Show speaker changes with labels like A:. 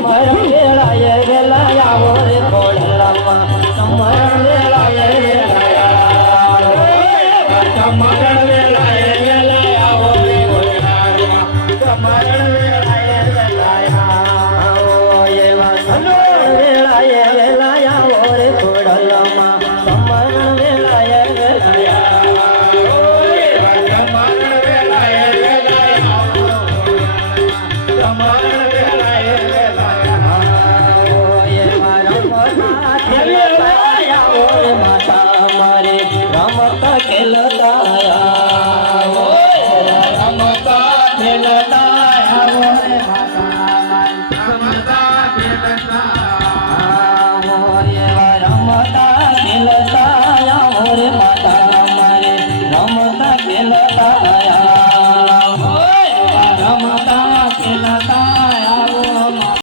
A: મરણ વેલા એ વેલા આવો રે ભોળારીમાં મરણ વેલા तारा
B: रमता
A: तारा रमता